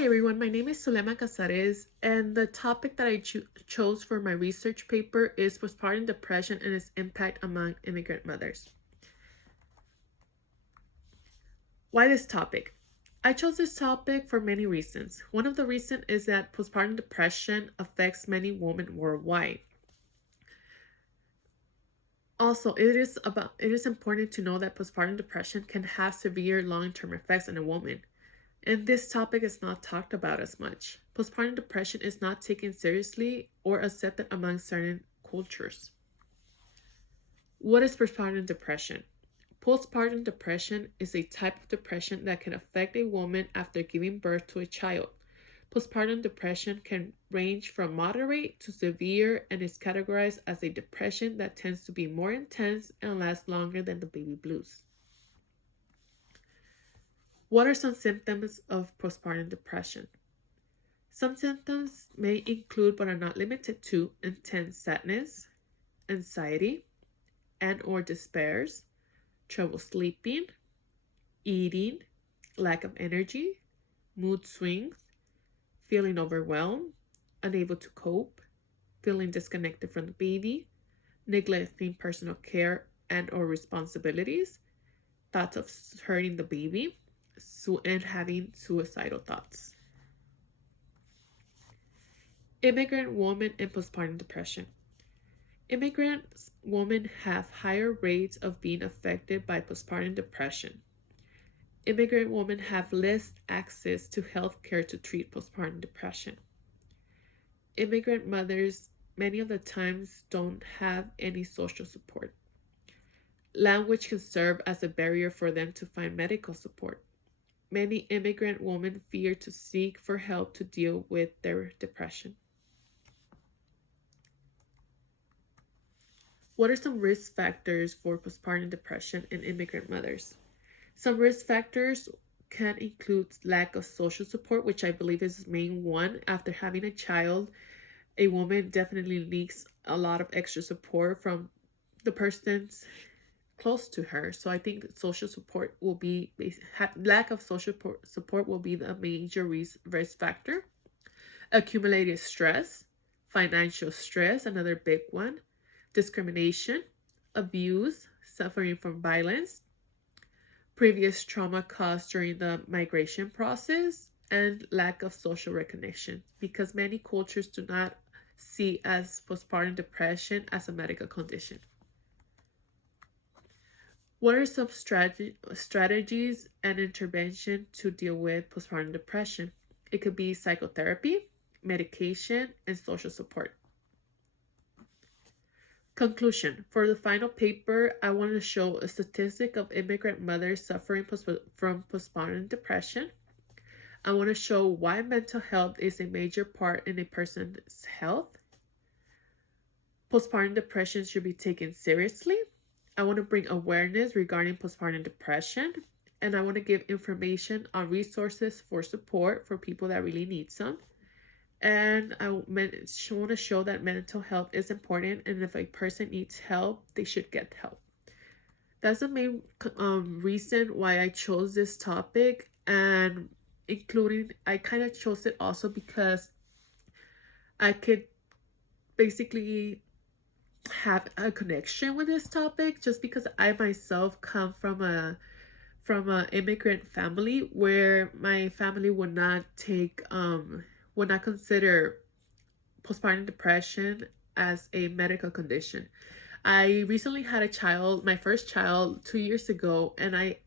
Hi everyone, my name is Zulema Casares, and the topic that I chose for my research paper is postpartum depression and its impact among immigrant mothers. Why this topic? I chose this topic for many reasons. One of the reasons is that postpartum depression affects many women worldwide. Also, it is important to know that postpartum depression can have severe long-term effects on a woman. And this topic is not talked about as much. Postpartum depression is not taken seriously or accepted among certain cultures. What is postpartum depression? Postpartum depression is a type of depression that can affect a woman after giving birth to a child. Postpartum depression can range from moderate to severe and is categorized as a depression that tends to be more intense and lasts longer than the baby blues. What are some symptoms of postpartum depression? Some symptoms may include but are not limited to intense sadness, anxiety, and or despairs, trouble sleeping, eating, lack of energy, mood swings, feeling overwhelmed, unable to cope, feeling disconnected from the baby, neglecting personal care and or responsibilities, thoughts of hurting the baby, and having suicidal thoughts. Immigrant women and postpartum depression. Immigrant women have higher rates of being affected by postpartum depression. Immigrant women have less access to health care to treat postpartum depression. Immigrant mothers, many of the times, don't have any social support. Language can serve as a barrier for them to find medical support. Many immigrant women fear to seek for help to deal with their depression. What are some risk factors for postpartum depression in immigrant mothers? Some risk factors can include lack of social support, which I believe is the main one. After having a child, a woman definitely needs a lot of extra support from the persons close to her. So I think that social support will be lack of social support will be the major risk factor. Accumulated stress, financial stress, another big one. Discrimination, abuse, suffering from violence, previous trauma caused during the migration process, and lack of social recognition, because many cultures do not see as postpartum depression as a medical condition. What are some strategies and intervention to deal with postpartum depression? It could be psychotherapy, medication, and social support. Conclusion. For the final paper, I want to show a statistic of immigrant mothers suffering from postpartum depression. I want to show why mental health is a major part in a person's health. Postpartum depression should be taken seriously. I want to bring awareness regarding postpartum depression, and I want to give information on resources for support for people that really need some. And I want to show that mental health is important, and if a person needs help, they should get help. That's the main reason why I chose this topic, and including I kind of chose it also because I could basically have a connection with this topic, just because I myself come from a immigrant family where my family would not consider postpartum depression as a medical condition. I recently had a child, my first child, 2 years ago, and I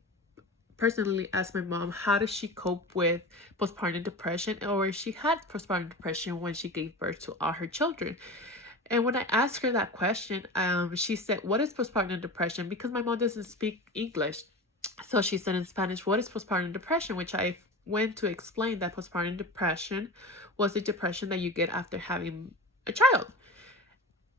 personally asked my mom how does she cope with postpartum depression, or she had postpartum depression when she gave birth to all her children. And when I asked her that question, she said, "What is postpartum depression?" Because my mom doesn't speak English, so she said in Spanish, "What is postpartum depression?" Which I went to explain that postpartum depression was a depression that you get after having a child.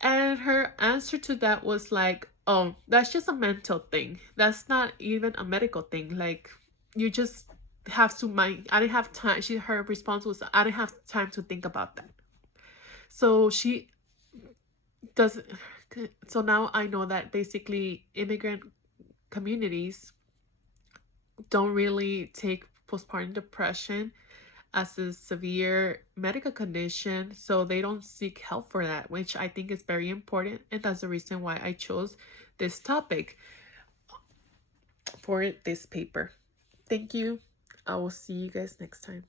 And her answer to that was like, "Oh, that's just a mental thing. That's not even a medical thing. Like, you just have to mind." I didn't have time. Her response was, "I didn't have time to think about that." So she doesn't. So now I know that basically immigrant communities don't really take postpartum depression as a severe medical condition, so they don't seek help for that, which I think is very important, and that's the reason why I chose this topic for this paper. Thank you. I will see you guys next time.